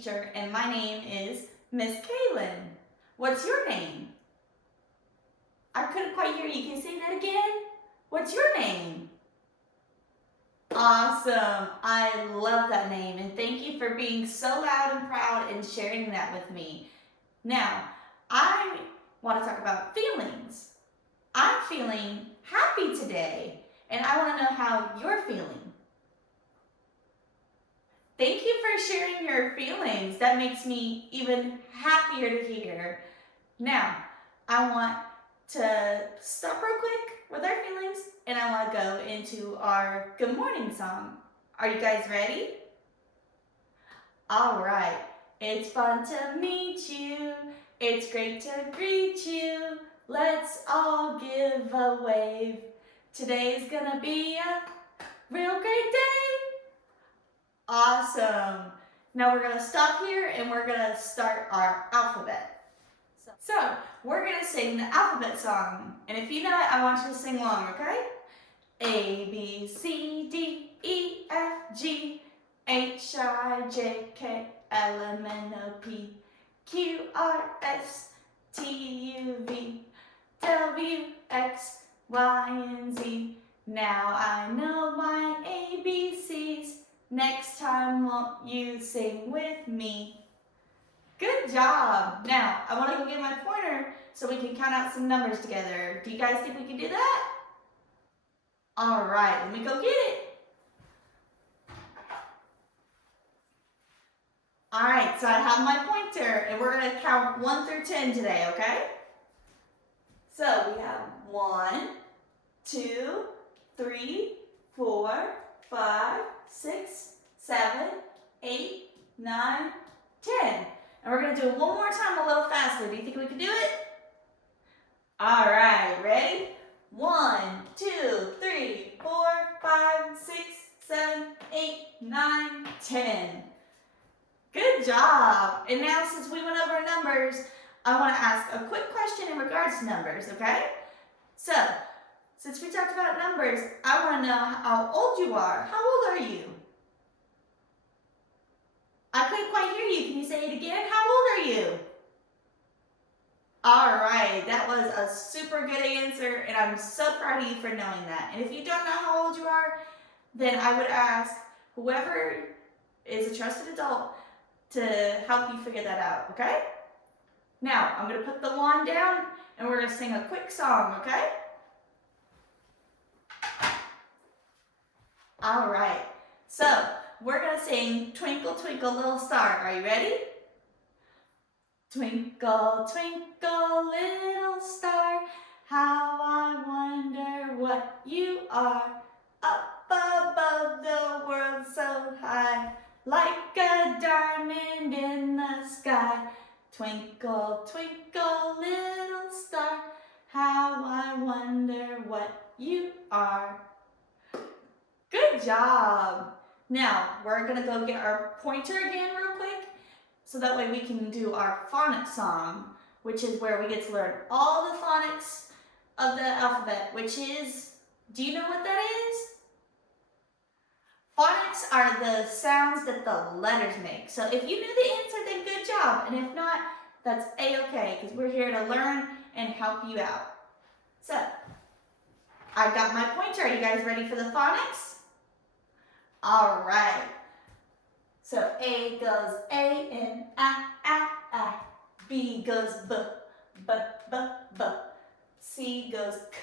teacher, and my name is Miss Kaylin. What's your name? I couldn't quite hear you. Can you say that again? What's your name? Awesome. I love that name, and thank you for being so loud and proud and sharing that with me. Now, I want to talk about feelings. I'm feeling happy today, and I want to know how you're feeling. Thank you for sharing your feelings. That makes me even happier to hear. Now, I want to stop real quick with our feelings, and I want to go into our good morning song. Are you guys ready? All right. It's fun to meet you. It's great to greet you. Let's all give a wave. Today's gonna be a real great day. Awesome. Now we're gonna stop here and we're gonna start our alphabet. So we're gonna sing the alphabet song. And if you know it, I want you to sing along, okay? A, B, C, D, E, F, G, H, I, J, K, L, M, N, O, P, Q, R, S, T, U, V, W, X, Y, and Z. Now I know my ABCs. Next time, won't you sing with me? Good job. Now, I want to go get my pointer so we can count out some numbers together. Do you guys think we can do that? All right, let me go get it. All right, so I have my pointer, and we're going to count 1 through 10 today, okay? So we have 1, 2, 3, 4, 5, 6, 7, 8, 9, 10. And we're going to do it one more time a little faster. Do you think we can do it? All right, ready? 1, 2, 3, 4, 5, 6, 7, 8, 9, 10. Good job. And now since we went over numbers, I want to ask a quick question in regards to numbers, okay? So, since we talked about numbers, I want to know how old you are. How old are you? I couldn't quite hear you. Can you say it again? How old are you? All right, that was a super good answer, and I'm so proud of you for knowing that. And if you don't know how old you are, then I would ask whoever is a trusted adult to help you figure that out, okay? Now, I'm going to put the wand down, and we're going to sing a quick song, okay? All right, so we're going to sing Twinkle, Twinkle, Little Star. Are you ready? Twinkle, twinkle, little star, how I wonder what you are. Up above the world so high, like a diamond in the sky. Twinkle, twinkle, little star, how I wonder what you are. Good job. Now, we're going to go get our pointer again real quick, so that way we can do our phonics song, which is where we get to learn all the phonics of the alphabet, which is, do you know what that is? Phonics are the sounds that the letters make. So if you knew the answer, then good job. And if not, that's A-okay, because we're here to learn and help you out. So, I got my pointer. Are you guys ready for the phonics? All right. So A goes A and A. B goes B, B, B, B. C goes K,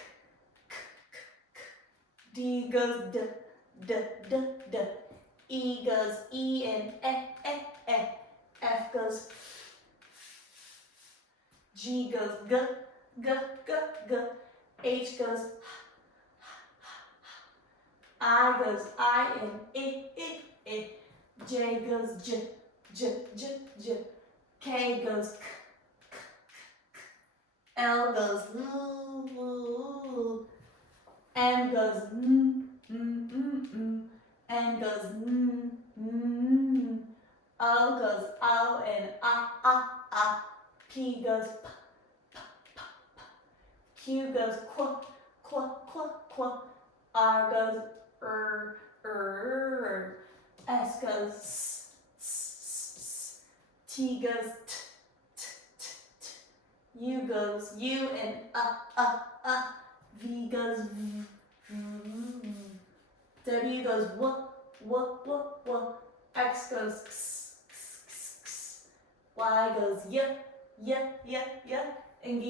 K, K, K. D goes D, D, D, D. E goes E and E. F goes F. G goes G, G, G, G. H goes H. I goes I and I. J goes J, J, J, J. K goes K, K, K, K. L goes L. M goes N goes N. O goes O and A. P goes P, P, P, P. Q goes Qu, Qu, Qu, Qu. R goes R. S goes S. T goes t, t, t, t. U goes U and V goes v, v, v. W goes w. X goes x, x, x, x. Y goes y. And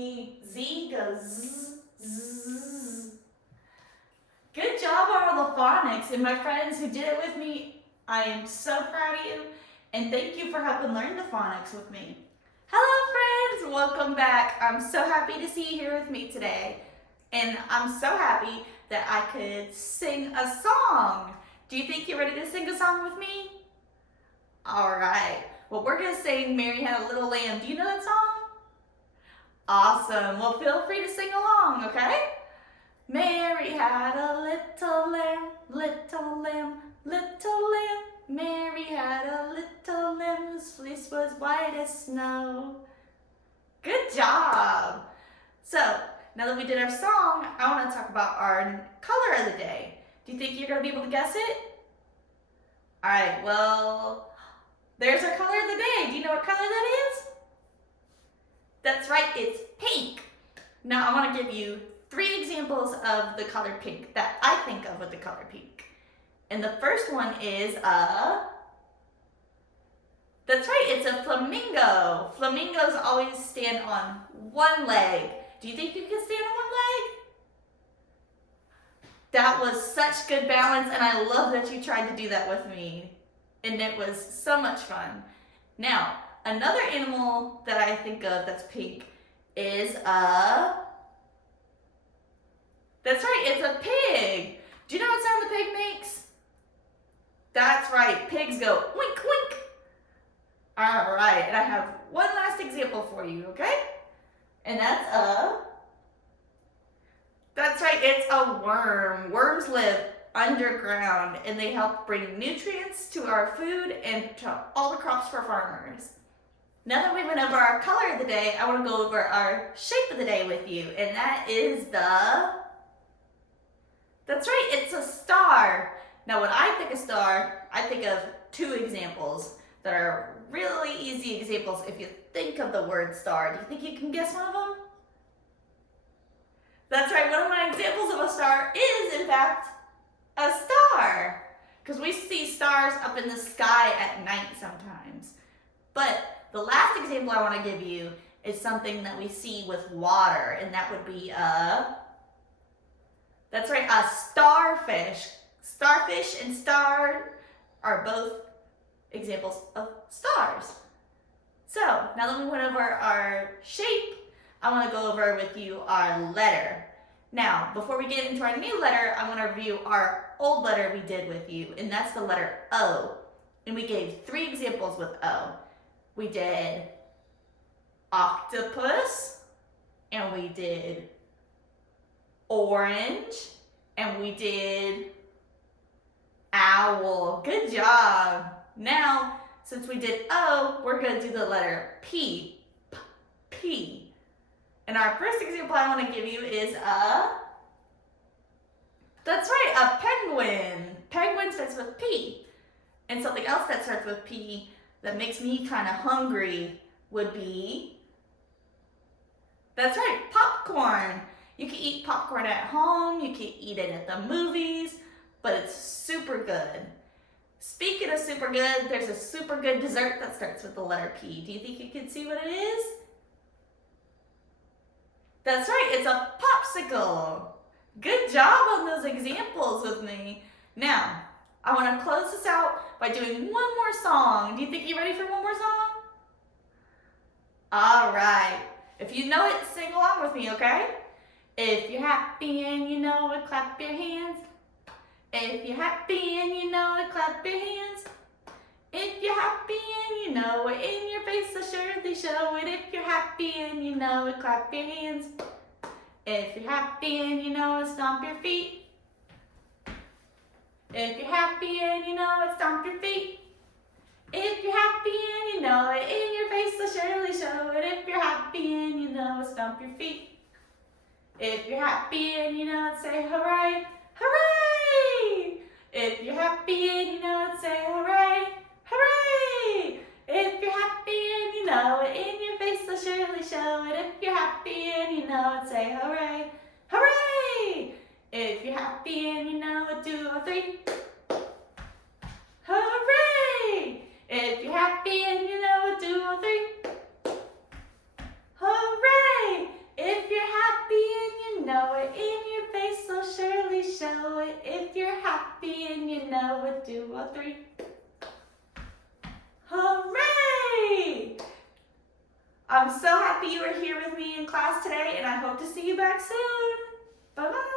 Z goes z, z. Good job on all the phonics, and my friends who did it with me, I am so proud of you, and thank you for helping learn the phonics with me. Hello friends, welcome back. I'm so happy to see you here with me today, and I'm so happy that I could sing a song. Do you think you're ready to sing a song with me? All right, well we're gonna sing Mary Had a Little Lamb. Do you know that song? Awesome, well feel free to sing along, okay? Mary had a little lamb, little lamb, little lamb. Mary had a little lamb whose fleece was white as snow. Good job. So, now that we did our song, I want to talk about our color of the day. Do you think you're going to be able to guess it? All right, well, there's our color of the day. Do you know what color that is? That's right, it's pink. Now, I want to give you 3 examples of the color pink that I think of with the color pink. And the first one is that's right, it's a flamingo. Flamingos always stand on one leg. Do you think you can stand on one leg? That was such good balance, and I love that you tried to do that with me. And it was so much fun. Now, another animal that I think of that's pink is that's right, it's a pig. Do you know what sound the pig makes? That's right, pigs go wink, wink. All right, and I have one last example for you, okay? And that's right, it's a worm. Worms live underground, and they help bring nutrients to our food and to all the crops for farmers. Now that we went over our color of the day, I want to go over our shape of the day with you, and that is that's right, it's a star. Now when I think of star, I think of 2 examples that are really easy examples if you think of the word star. Do you think you can guess one of them? That's right, one of my examples of a star is, in fact, a star. Because we see stars up in the sky at night sometimes. But the last example I want to give you is something that we see with water, and that would be that's right, a starfish. Starfish and star are both examples of stars. So, now that we went over our shape, I want to go over with you our letter. Now, before we get into our new letter, I want to review our old letter we did with you, and that's the letter O. And we gave 3 examples with O. We did octopus, and we did orange, and we did owl. Good job. Now, since we did O, we're going to do the letter P. P. And our first example I want to give you is that's right, a penguin. Penguin starts with P. And something else that starts with P that makes me kind of hungry would be, that's right, popcorn. You can eat popcorn at home, you can eat it at the movies, but it's super good. Speaking of super good, there's a super good dessert that starts with the letter P. Do you think you can see what it is? That's right, it's a popsicle. Good job on those examples with me. Now, I want to close this out by doing one more song. Do you think you're ready for one more song? All right. If you know it, sing along with me, okay? If you're happy and you know it, clap your hands. If you're happy and you know it, clap your hands. If you're happy and you know it, in your face so surely show it. If you're happy and you know it, clap your hands. If you're happy and you know it, stomp your feet. If you're happy and you know it, stomp your feet. If you're happy and you know it, in your face so surely show it. If you're happy and you know it, stomp your feet. If you're happy and you know it, say hooray, hooray! If you're happy and you know it, say hooray, hooray! If you're happy and surely show it. If you're happy and you know it, say hooray, hooray! If you're happy and you know it, do a 3. Hooray! If you're happy and you know it, do a 3. Hooray! If you're happy and you know it, in your face will surely show it. If you're happy and you know it, do a 3. Hooray! I'm so happy you were here with me in class today, and I hope to see you back soon. Bye-bye.